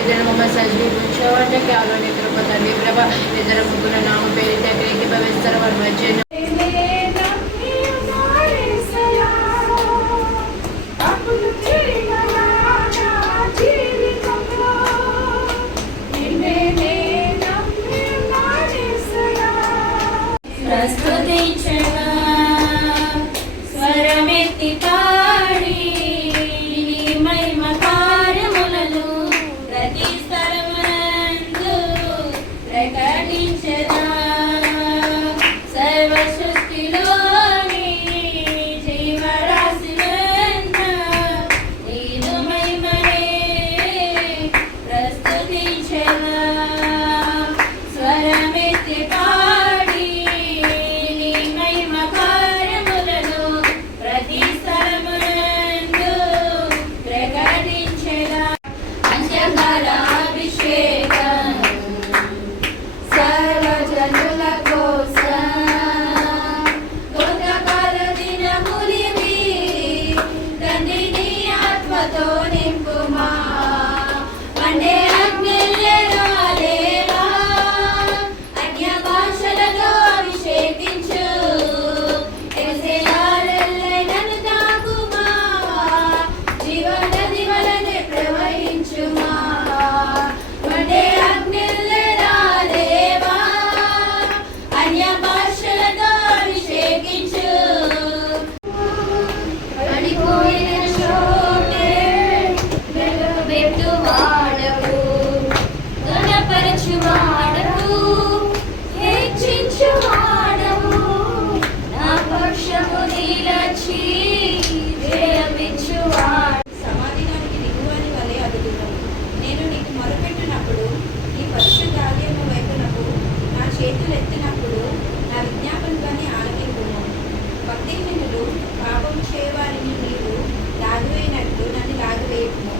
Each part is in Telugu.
ఇద్దరు మమ్మల్ని సజీవించే కేవలం కృప తండ్రి ప్రభ ఇద్దరు ముగ్గురు నామ పేరిట ఏకీభవిస్తారు వారి మధ్య ప్రస్తుతించగా స్వరమెత్తి పాడి నీ మహిమ కార్యములను ప్రతి స్థలమందు ప్రకటించగా సర్వ సృష్టిలోని జీవరాశులంత నీదు మహిమనే ప్రస్తుతించగా స్వరమెత్తి చేతులెత్తినప్పుడు నా విజ్ఞాపనని ఆలకింపును. భక్తిహీనులు పాపం చేయవారిని నీవు లాగివేయినట్టు నన్ను లాగివేయకుము.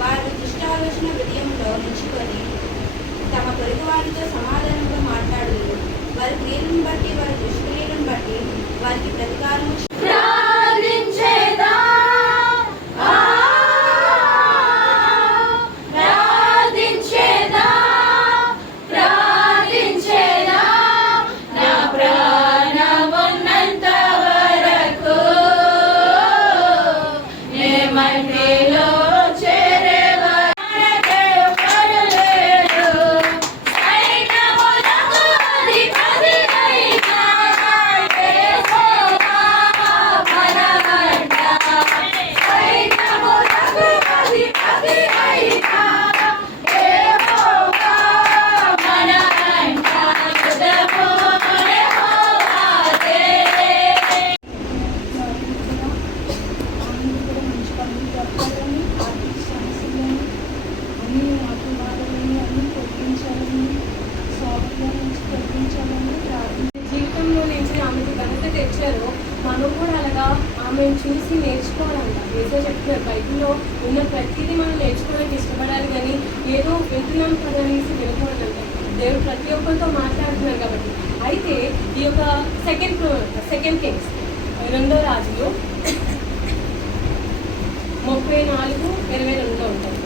వారు దుష్టాలోచన హృదయంలో నిలుచుకొని తమ పొరుగు వారితో సమాధానంగా మాట్లాడుదురు. వారి క్రియలను బట్టి వారి దుష్క్రియలను బట్టి వారికి ప్రతికారము జీవితంలో నుంచి ఆమెకు ఘనత తెచ్చారో మనం కూడా అలాగా ఆమెను చూసి నేర్చుకోవాలంట. ఏదో చెప్తున్నారు బైబిల్లో ఉన్న ప్రతిదీ మనం నేర్చుకోవడానికి ఇష్టపడాలి, కానీ ఏదో వింటున్నాం కదా అనేసి వినకూడదంట. దేవుడు ప్రతి ఒక్కరితో మాట్లాడుతున్నారు కాబట్టి. అయితే ఈ యొక్క సెకండ్ కింగ్స్ 2వ రాజులు 34:22 ఉంటాయి.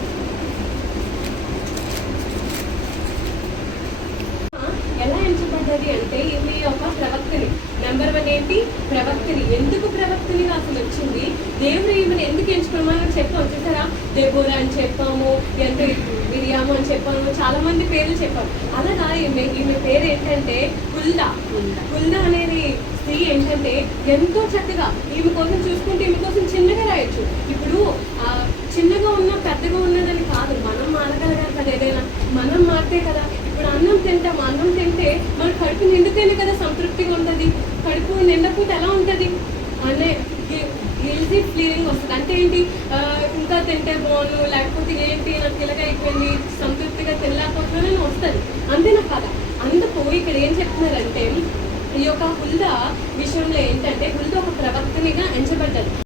ఎలా ఎంచబడ్డది అంటే ఈమె ఒక ప్రవక్తని. నెంబర్ 1 ఏంటి? ప్రవక్తని. ఎందుకు ప్రవక్తనిగా అసలు వచ్చింది? దేవుడు ఈమెను ఎందుకు ఎంచుకున్నాం? మనం చెప్పాము చూసారా, దెబోరా అని చెప్పాము, ఎంత మిరియాము అని చెప్పాము, చాలా మంది పేర్లు చెప్పాము. అలాగా ఈమె పేరు ఏంటంటే హుల్దా. హుల్దా అనేది స్త్రీ ఏంటంటే ఎంతో చక్కగా ఈమె కోసం చూసుకుంటే ఈమె కోసం చిన్నగా రాయొచ్చు. ఇప్పుడు చిన్నగా ఉన్నా పెద్దగా ఉన్నదని కాదు, మనం మారగలగాలి కదా. ఏదైనా మనం మారితే కదా. ఇప్పుడు అన్నం తింటాం, అన్నం తింటే మన కడుపు నిండితేనే కదా సంతృప్తిగా ఉంటుంది. కడుపు నిండకపోతే ఎలా ఉంటుంది అనే గిల్టీ ఫీలింగ్ వస్తుంది. అంటే ఏంటి, ఇంకా తింటే బాగుండు, లేకపోతే ఏంటి నాకు ఇలాగా అయిపోయింది, సంతృప్తిగా తినలేకపోతున్నానని వస్తుంది. అంతేనా కదా. అందుకు ఇక్కడ ఏం చెప్తున్నారంటే ఈ యొక్క హుల్దా విషయంలో ఏంటంటే హుల్దా ఒక ప్రవక్తనిగా ఎంచబడ్డారు.